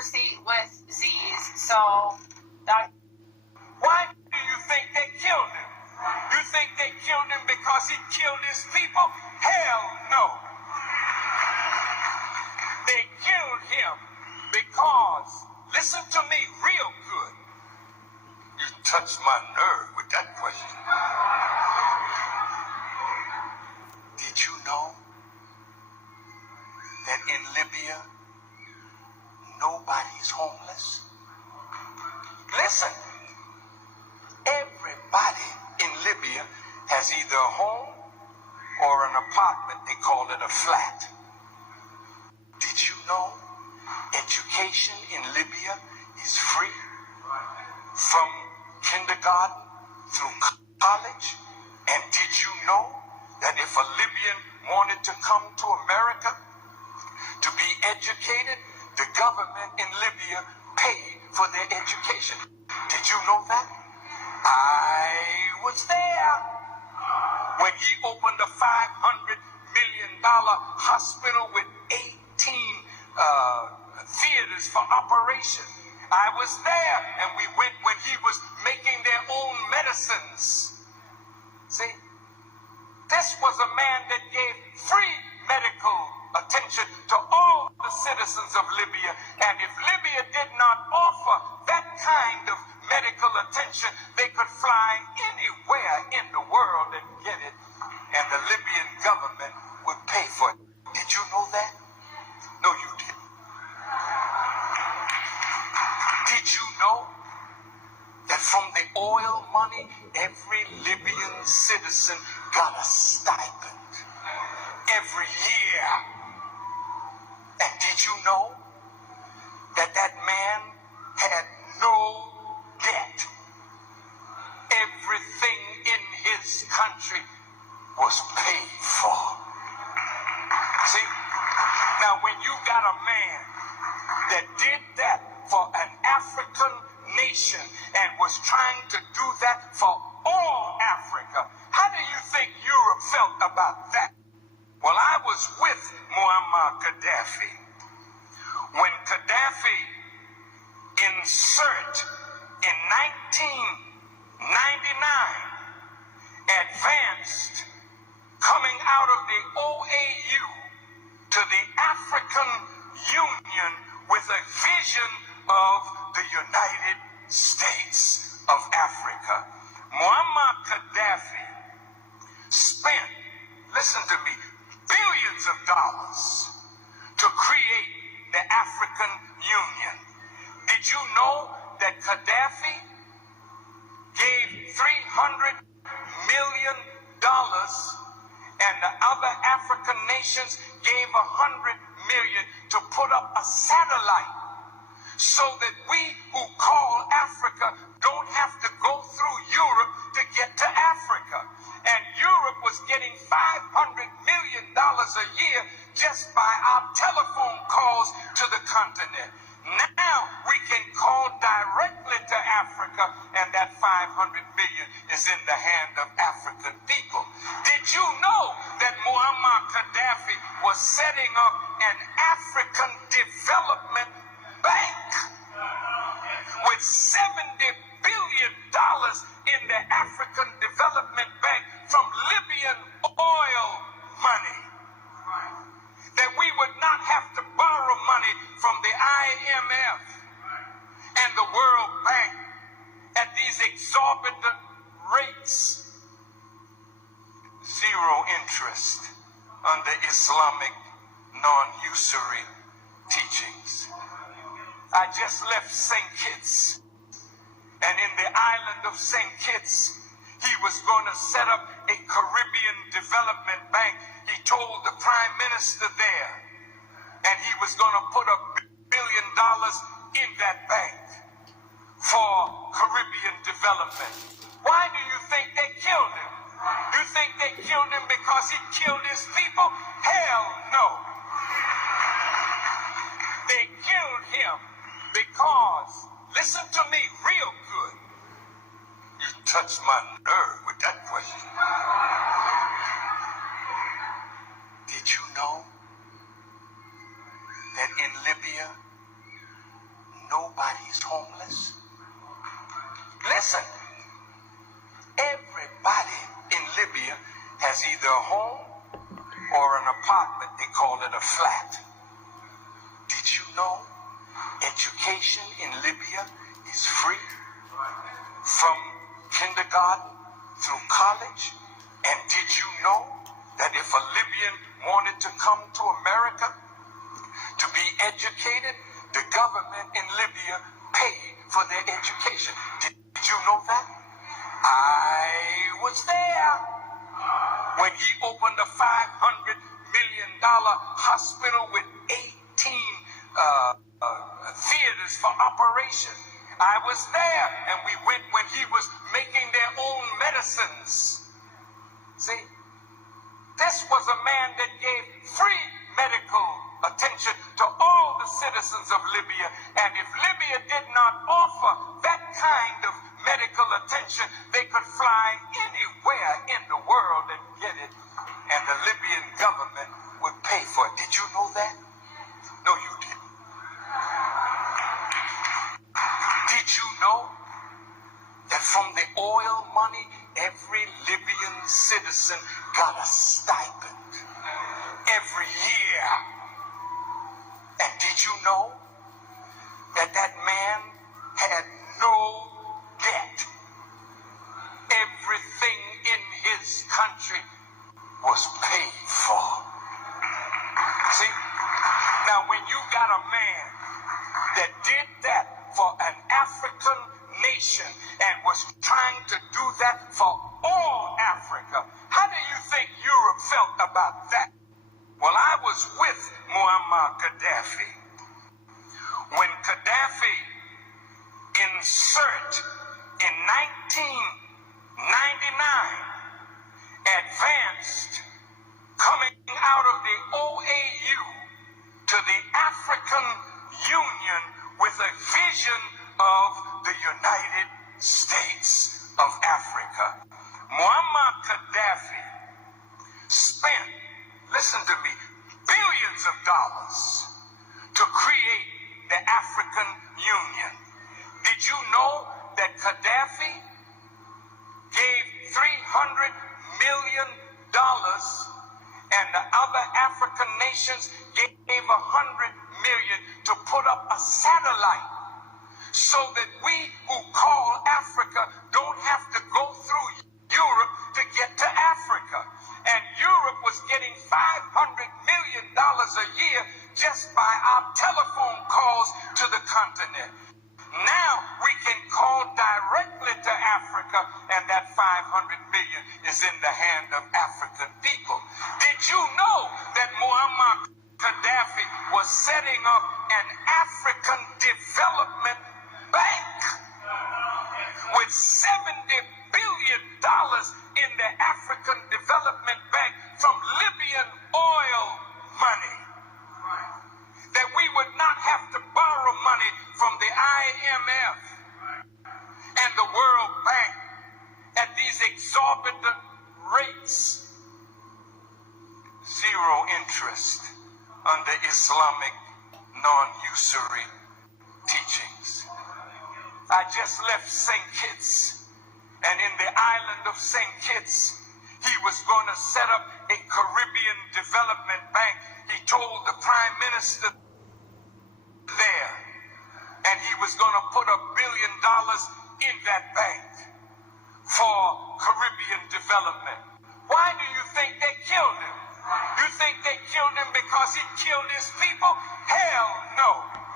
controversy with Z's. So, why do you think they killed him? You think they killed him because he killed his people? Hell no. They killed him because, listen to me real good. You touched my nerve with that question. Did you know that in Libya, nobody's homeless? Listen, everybody in Libya has either a home or an apartment. They call it a flat. Did you know education in Libya is free from kindergarten through college? And did you know that if a Libyan wanted to come to America to be educated, the government in Libya paid for their education? Did you know that? I was there when he opened a $500 million hospital with 18 theaters for operation. I was there, and we went when he was making their own medicines. See, this was a man that gave free medical attention to all the citizens of Libya, and if Libya did not offer that kind of medical attention, they could fly anywhere in the world and get it, and the Libyan government would pay for it. Did you know that? No, you didn't. Did you know that from the oil money, every Libyan citizen got a stipend every year? And did you know that that man had no debt? Everything in his country was paid for. See, now when you got a man that did that for an African nation and was trying to do that for all Africa, how do you think Europe felt about that? Well, I was with Muammar Gaddafi when Gaddafi in 1999 advanced coming out of the OAU to the African Union with a vision of the United States of Africa. Muammar Gaddafi spent, listen to me, billions of dollars to create the African Union. Did you know that Gaddafi gave $300 million and the other African nations gave $100 million to put up a satellite so that we who call Africa don't have to go through Europe to get to Africa? And Europe was getting $500 million a year just by our telephone calls to the continent. Now we can call directly to Africa, and that $500 million is in the hand of African people. Did you know that Muammar Gaddafi was setting up an African development bank with $70 billion in the African Development Bank from Libyan oil money? That we would not have to borrow money from the IMF and the World Bank at these exorbitant rates. Zero interest under Islamic non-usury teachings. I just left St. Kitts, and in the island of St. Kitts, he was going to set up a Caribbean development bank. He told the prime minister there, and he was going to put $1 billion in that bank for Caribbean development. Why do you think they killed him? You think they killed him because he killed his people? Hell no. They killed him because, listen to me real good. You touched my nerve with that question. Did you know that in Libya, nobody is homeless? Listen, everybody in Libya has either a home or an apartment. They call it a flat. Did you know education in Libya is free from kindergarten through college? And did you know that if a Libyan wanted to come to America to be educated, the government in Libya paid for their education? Did you know that? I was there when he opened a $500 million hospital with 18 theaters for operation. I was there, and we went when he was making their own medicines. See, this was a man that gave free medical attention to all the citizens of Libya, and if Libya did not offer that kind of medical attention, they could fly anywhere in the world and get it, and the Libyan government would pay for it. Did you know that? No, you didn't. Did you know that from the oil money, every Libyan citizen got a stipend every year? And did you know that that man had no debt? Everything in his country was paid for. See? Now, when you got a man that did that for an African nation and was trying to do that for all Africa, how do you think Europe felt about that? Well, I was with Muammar Gaddafi when Gaddafi in 1999 advanced, coming out of the OAU to the African Union with a vision of the United States of Africa. Muammar Gaddafi spent, listen to me, billions of dollars to create the African Union. Did you know that Gaddafi gave $300 million and the other African nations gave $100 million to put up a satellite so that we who call Africa don't have to go through Europe to get to Africa? And Europe was getting $500 million a year just by our telephone calls to the continent. Now we can call directly to Africa, and that $500 million is in the hand of African people. Did you know that Muammar Gaddafi was setting up an African development bank with $70 billion in the African Development Bank from Libyan oil money? That we would not have to borrow money from the IMF and the World Bank at these exorbitant rates. Zero interest under Islamic non-usury teachings. I just left St. Kitts, and in the island of St. Kitts, he was going to set up a Caribbean Development Bank. He told the Prime Minister there, and he was going to put $1 billion in that bank for Caribbean development. Why do you think they killed him? You think they killed him because he killed his people? Hell no.